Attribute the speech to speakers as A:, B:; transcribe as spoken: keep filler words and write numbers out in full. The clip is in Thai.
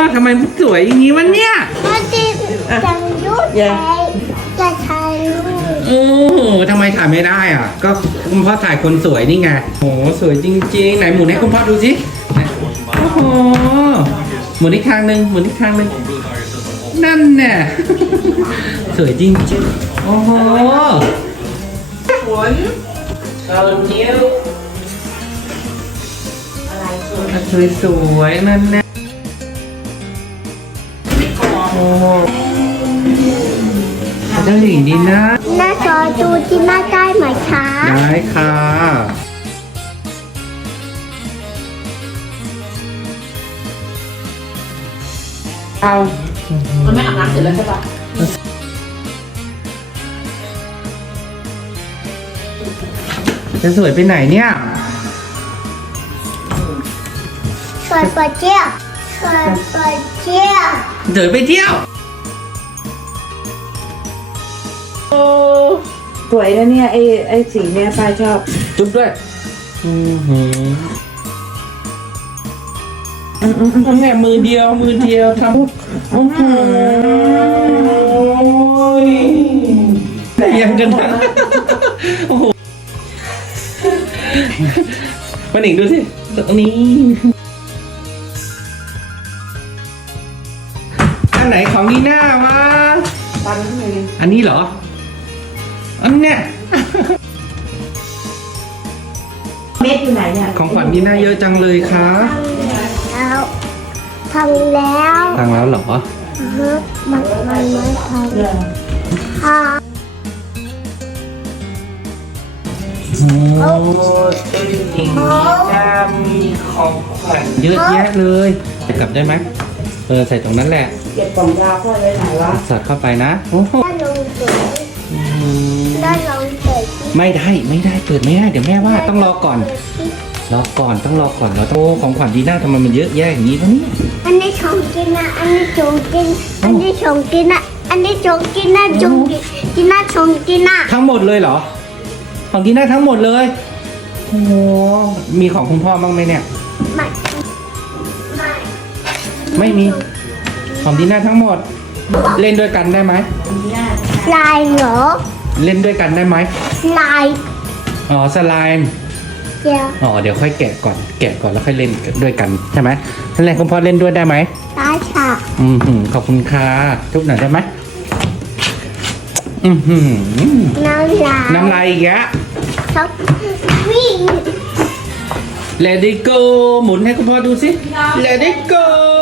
A: ทำไมสวยอย่างนี้วะเนี่ย
B: มาติดจังยุทธใจจะถ่ายรูป
A: โอ้โหทำไมถ่ายไม่ได้อ่ะ ก็คุณพ่อถ่ายคนสวยนี่ไงโอ้โหสวยจริงๆไหนหมุนให้คุณพ่อดูสิโอ้โหหมุนอีกข้างหนึ่งหมุนอีกข้างหนึ่งนั่นเนี่ยสวยจริงๆโอ้โหหมุนเอานิ้วสวยๆนั่นแน่โอ้โหเจ้าหญิงดีนะ
B: หน้าจอดูที่หน้าได้ไหมคะ
A: ได้ค่ะเอา
C: มันไม่อาบน้ำเสร็จแล้วใช่ปะ
A: จะสวยไปไหนเนี่ย
B: สวยปะเจี๊ยบสวยปะเจี๊ยบ
A: สวยไปเที่ยว
C: โอ้สวยนะเนี่ยไอ้ไอ้สีเนี้ยป้าชอบ
A: จุ๊บด้วยอือหือทำแค่มือเดียวมือเดียวทำโอ้โหแต่ยังกันนะโอ้โหมาหนิงดูสิตรงนี้อันไหนของนีน่าวะ
C: ปันขึ้นเลย
A: อันนี้เหรอ อันเนี้ย
C: เม็ดอยู่ไหนเนี่ย
A: ของขวัญนีน่าเยอะจังเลยคะ
B: แล้วทำแล้ว
A: ตังแล้วเหรอ
B: ฮะมันมันไม่ทำค่ะ
A: โอ้เป็นอย่างนี้นะมีของขวัญเยอะแยะเลยใส่กลับได้ไหมเออใส่ตรงนั้นแหละ
C: เก็บกล่องยาวพ่อไว้ไหนวะ
A: สอดเข้าไปนะโอ้โห
B: ได้ลงเสยได้ลงเสย
A: ไม่ได้ไม่ได้เปิดไม่ได้เดี๋ยวแม่ว่าต้องรอก่อนรอก่อนต้องรอก่อนเราต้องโอ้ของขวัญดีน่าทำไมมันเยอะแยะอย่างนี้วะเนี่ย
B: อันนี้ชงกินนะอันนี้ชงกิน อันนี้ชงกินนะอันนี้ชงกินนะชงกินกินนะชงกินนะ
A: ทั้งหมดเลยเหรอ ของดีน่าทั้งหมดเลยโอ้โหมีของคุณพ่อบ้างไหมเนี่ย
B: ไม่ไม่
A: ไม่มีของดีน่าทั้งหมด เล่นด้วยกันได้ไหม
B: ลายเหรอ
A: เล่นด้วยกันได้ไหม
B: ลาย
A: อ๋อสไลม์
B: เดียว
A: อ๋อเดี๋ยวค่อยแกะก่อนแกะก่อนแล้วค่อยเล่นด้วยกันใช่ไหมท่านแรกคุณพ่อเล่นด้วยได้ไหม
B: ตาฉาก
A: อืมหืมขอบคุณค่ะทุบหน่อยได้ไหมอืมหืม
B: น้ำลาย
A: น้ำลายอีกแล้ว
B: ช็อกวิ่ง
A: Let it go หมุนให้คุณพ่อดูสิ Let it go